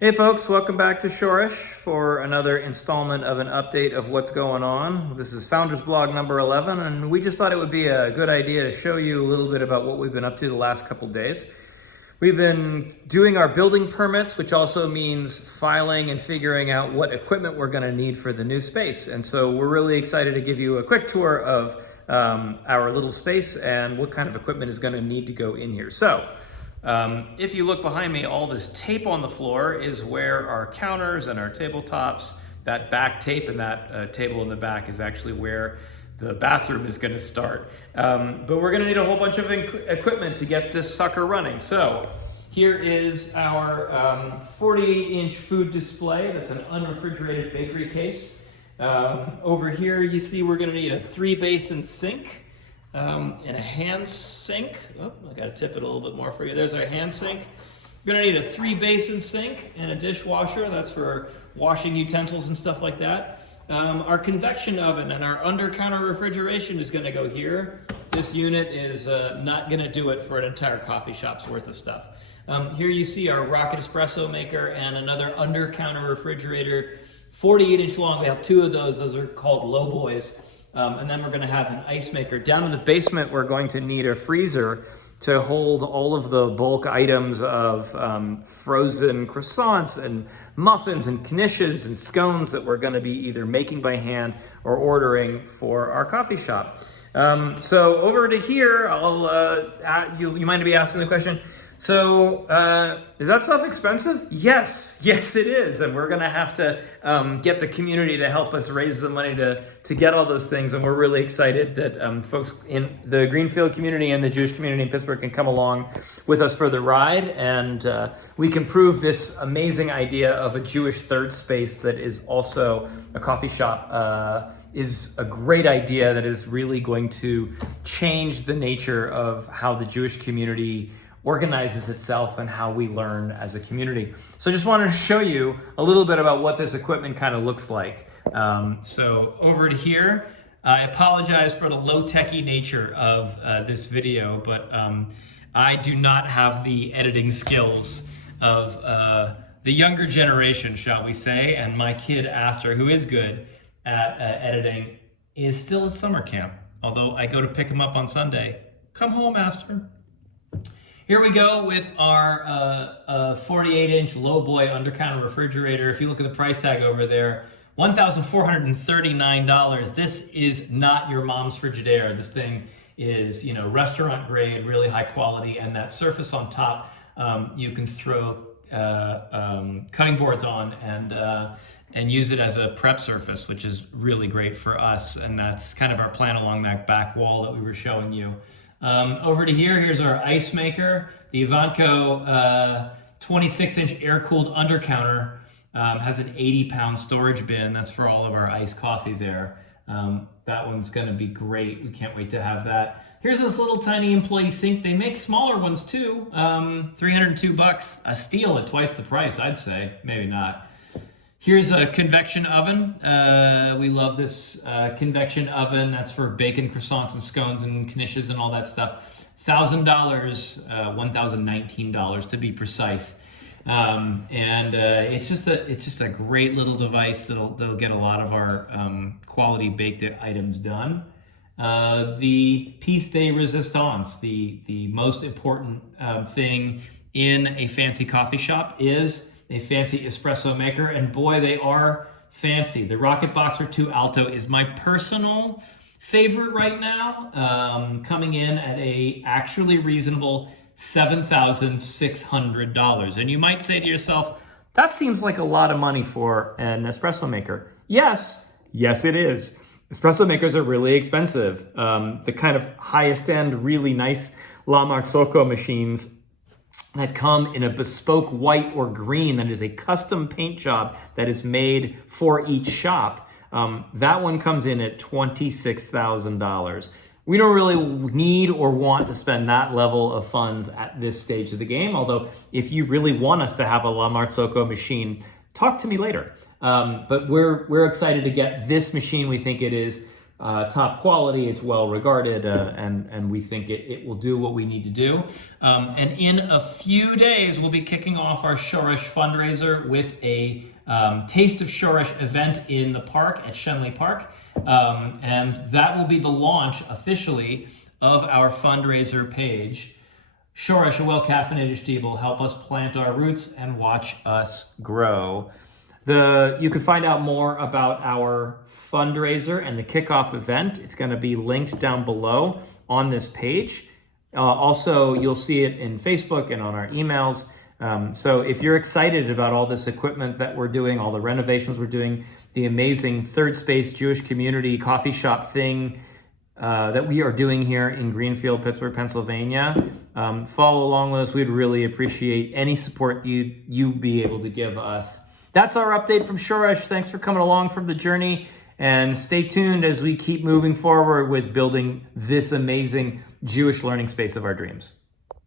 Hey folks, welcome back to Shorish for another installment of an update of what's going on. This is Founders Blog number 11, and we just thought it would be a good idea to show you a little bit about what we've been up to the last couple days. We've been doing our building permits, which also means filing and figuring out what equipment we're going to need for the new space. And so we're really excited to give you a quick tour of our little space and what kind of equipment is going to need to go in here. So if you look behind me, all this tape on the floor is where our counters and our tabletops, that back tape and that table in the back is actually where the bathroom is going to start. But we're going to need a whole bunch of equipment to get this sucker running. So here is our 48-inch food display. That's an unrefrigerated bakery case. Over here you see we're going to need a 3-basin sink. And a hand sink. Oh, I gotta tip it a little bit more for you. There's our hand sink. We're gonna need a 3-basin sink and a dishwasher. That's for washing utensils and stuff like that. Our convection oven and our under-counter refrigeration is gonna go here. This unit is not gonna do it for an entire coffee shop's worth of stuff. Here you see our Rocket Espresso maker and another under-counter refrigerator, 48-inch long. We have 2 of those. Those are called low boys. And then we're going to have an ice maker. Down in the basement, we're going to need a freezer to hold all of the bulk items of frozen croissants and muffins and knishes and scones that we're going to be either making by hand or ordering for our coffee shop. So over to here, you might be asking the question, so is that stuff expensive? Yes, it is. And we're gonna have to get the community to help us raise the money to get all those things. And we're really excited that folks in the Greenfield community and the Jewish community in Pittsburgh can come along with us for the ride. And we can prove this amazing idea of a Jewish third space that is also a coffee shop is a great idea that is really going to change the nature of how the Jewish community organizes itself and how we learn as a community. So just wanted to show you a little bit about what this equipment kind of looks like. So over to here, I apologize for the low-techy nature of this video, but I do not have the editing skills of the younger generation, shall we say, and my kid Aster, who is good at editing, is still at summer camp. Although I go to pick him up on Sunday. Come home, Aster. Here we go with our 48-inch low boy under-counter refrigerator. If you look at the price tag over there, $1,439. This is not your mom's Frigidaire. This thing is, restaurant grade, really high quality, and that surface on top, you can throw cutting boards on and use it as a prep surface, which is really great for us. And that's kind of our plan along that back wall that we were showing you. Over to here's our ice maker. The Ivanco 26-inch air-cooled undercounter has an 80-pound storage bin. That's for all of our iced coffee there. That one's gonna be great. We can't wait to have that. Here's this little tiny employee sink. They make smaller ones too. $302, a steal at twice the price, I'd say. Maybe not. Here's a convection oven. We love this convection oven. That's for bacon croissants and scones and knishes and all that stuff. $1,000, $1,019 to be precise. It's just a great little device that'll get a lot of our quality baked items done. The pièce de résistance, the most important thing in a fancy coffee shop is a fancy espresso maker, and boy, they are fancy. The Rocket Boxer 2 Alto is my personal favorite right now, coming in at a actually reasonable $7,600. And you might say to yourself, that seems like a lot of money for an espresso maker. Yes, it is. Espresso makers are really expensive. The kind of highest end, really nice La Marzocco machines that come in a bespoke white or green that is a custom paint job that is made for each shop. That one comes in at $26,000. We don't really need or want to spend that level of funds at this stage of the game, although if you really want us to have a La Marzocco machine, talk to me later. But we're excited to get this machine. We think it is top quality, it's well regarded, and we think it will do what we need to do. And in a few days, we'll be kicking off our Shoresh fundraiser with a Taste of Shoresh event in the park at Shenley Park. And that will be the launch officially of our fundraiser page. Shoresh, a well-caffeinated shtibel, help us plant our roots and watch us grow. You can find out more about our fundraiser and the kickoff event. It's going to be linked down below on this page. Also, you'll see it in Facebook and on our emails. So if you're excited about all this equipment that we're doing, all the renovations we're doing, the amazing Third Space Jewish Community coffee shop thing that we are doing here in Greenfield, Pittsburgh, Pennsylvania, follow along with us. We'd really appreciate any support you'd be able to give us. That's our update from Shoresh. Thanks for coming along from the journey, and stay tuned as we keep moving forward with building this amazing Jewish learning space of our dreams.